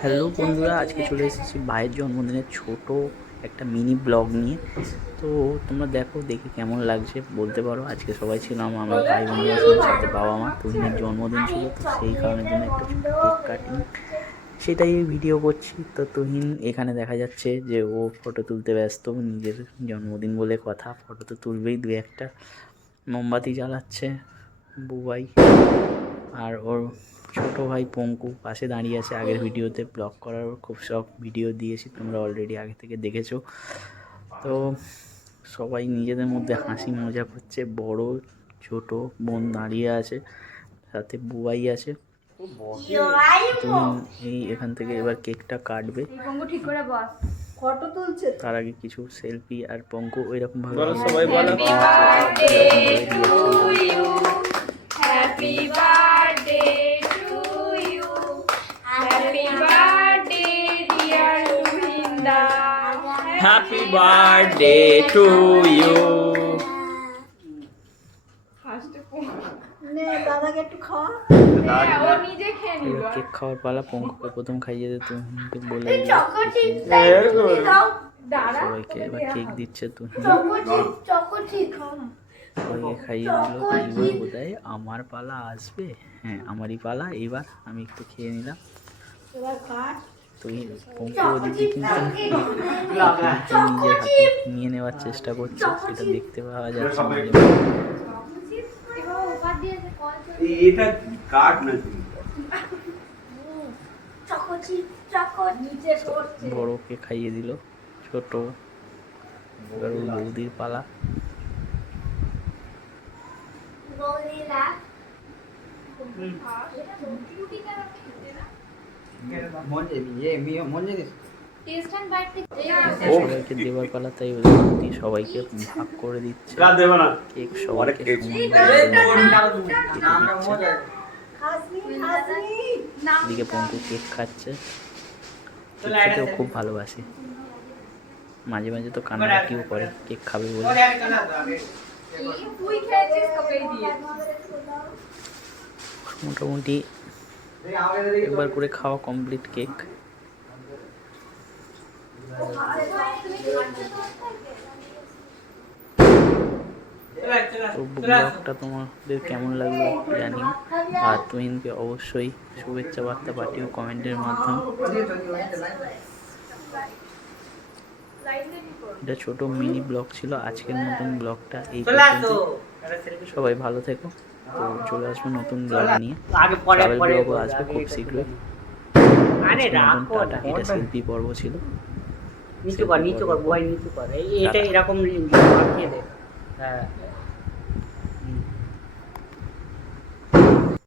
Hello বন্ধুরা, আজকে চলে এসেছি ভাইয়ের জন্মদিনের ছোট একটা মিনি ব্লগ নিয়ে। তো তোমরা দেখো, দেখে কেমন লাগছে বলতে পারো। আজকে সবাই ছিলাম, আমার ভাই বোনেরা সাথে বাবা মা, তুহিনের জন্মদিন ছিল, তো সেই কারণের জন্য একটা কেক কাটিং সেটাই ভিডিও করছি। তো তুহিন এখানে দেখা যাচ্ছে যে ও ফটো তুলতে ব্যস্ত, নিজের জন্মদিন বলে কথা ফটো তো তুলবেই দু একটা। মোমবাতি জ্বালাচ্ছে, বুবাই। আর ওর ছোট ভাই পঙ্কু পাশে দাঁড়িয়ে আছে আগের ভিডিওতে। ব্লগ করার খুব সব ভিডিও দিয়েছি তোমরা অলরেডি আগে থেকে দেখেছ। তো সবাই নিজেদের মধ্যে হাসি মজা করছে। বড় ছোট বোন দাঁড়িয়ে আছে সাথে বুবাই আছে। তুমি এই এখান থেকে এবার কেকটা কাটবে। ঠিক করে বস। ফটো তুলছে তার আগে কিছু সেলফি আর পঙ্কু ওইরকম ভাবে বলো। সবাই happy birthday dear Ruhinda happy birthday to you নে দাদাকে একটু খাওয়া। ও নিজে খেয়ে নিল। এবার কেক খাওয়ার পালা পঙ্কুকে প্রথম খাইয়ে দিতে তুহিনকে বলে সবাইকে এবার কেক দিচ্ছে সবাইকে খাইয়ে দিল এবার বোধহয় আমার পালা আসবে। হ্যাঁ আমারই পালা। এবার আমি একটু খেয়ে নিলাম। তুই পঙ্কু ওদিকে কিন্তু নিজের হাতে নিয়ে নেওয়ার চেষ্টা করছে সেটা দেখতে পাওয়া যাচ্ছে। এটা না বড়কে খাইয়ে দিল ছোট। এবার বৌদির পালা। বৌদিরা সবাইকে দেওয়ার পালা তাই ওদের সবাইকে ভাগ করে দিচ্ছে। কেক সবাইকে কেক। পঙ্কু খাচ্ছে। কেক খেতেও খুব ভালোবাসে। মাঝে মাঝে তো কান্নাকাটিও করে কেক খাবে বলে। মোটামুটি একবার করে খাওয়া কমপ্লিট কেক তো ব্লগটা তোমাদের কেমন লাগল জানি। আর তুহিনকে অবশ্যই শুভেচ্ছা বার্তা পাঠিও কমেন্টের মাধ্যমে। এটা ছোট মিনি ব্লগ ছিল, আজকের মতন ব্লগটা এই। সবাই ভালো থেকো। তো চলে আসব নতুন ব্লগ নিয়ে। ট্রাভেল পরে ব্লগও আসবে খুব শীঘ্রই। টাটা এটা সেলফি পর্ব ছিল। নিচু কর নিচু কর বয় নিচু কর। এটা এরকম পাঠিয়ে দে। হ্যাঁ।